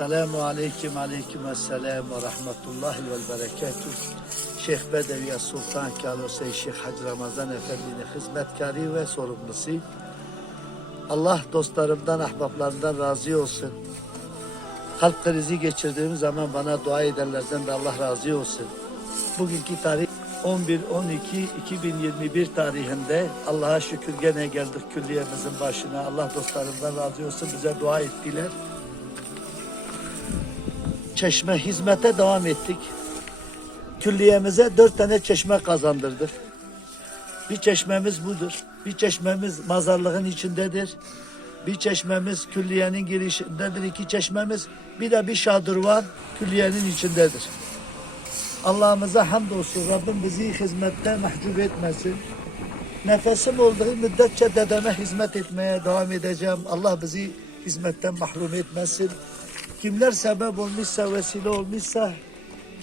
Selamu aleyküm aleyküm esselam ve rahmetullahi ve berekatuhu. Şeyh Bedeviye Sultan Kalosey Şeyh Hacı Ramazan Efendi'nin hizmetkarı ve sorumlusu. Allah dostlarımdan, ahbaplarımdan razı olsun. Kalp krizi geçirdiğim zaman bana dua ederlerden de Allah razı olsun. Bugünkü tarih 11-12-2021 tarihinde Allah'a şükür gene geldik külliyemizin başına. Allah dostlarımdan razı olsun bize dua ettiler. Çeşme hizmete devam ettik. Külliyemize dört tane çeşme kazandırdık. Bir çeşmemiz budur. Bir çeşmemiz mazarlığın içindedir. Bir çeşmemiz külliyenin girişindedir. İki çeşmemiz bir de bir şadırvan külliyenin içindedir. Allah'ımıza hamdolsun. Rabbim bizi hizmetten mahcup etmesin. Nefesim olduğu müddetçe dedeme hizmet etmeye devam edeceğim. Allah bizi hizmetten mahrum etmesin. Kimler sebep olmuşsa, vesile olmuşsa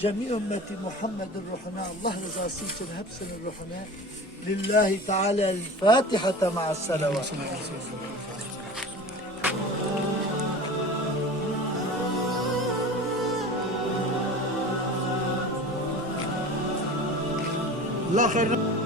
cemi ümmeti Muhammed'in ruhuna, Allah rızası için hepsinin ruhuna Lillahi Teala el-Fatiha'ta ma'as salavat. Allah hayırlı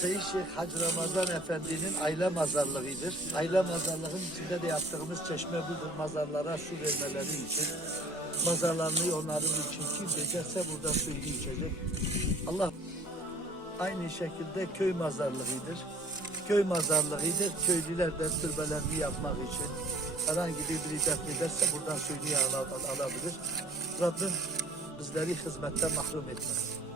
Sayın Şeyh Hacı Ramazan Efendi'nin aile mazarlığıdır. Aile mazarlığın içinde de yaptığımız çeşme budur. Mazarlara su vermeleri için. Mazarlarını onların için kim geçerse buradan suyunu içecek. Allah aynı şekilde köy mazarlığıdır. Köy mazarlığıdır. Köylüler de türbelerini yapmak için herhangi bir defnederse buradan suyunu al- al- alabilir. Rabbim bizleri hizmetten mahrum etmez.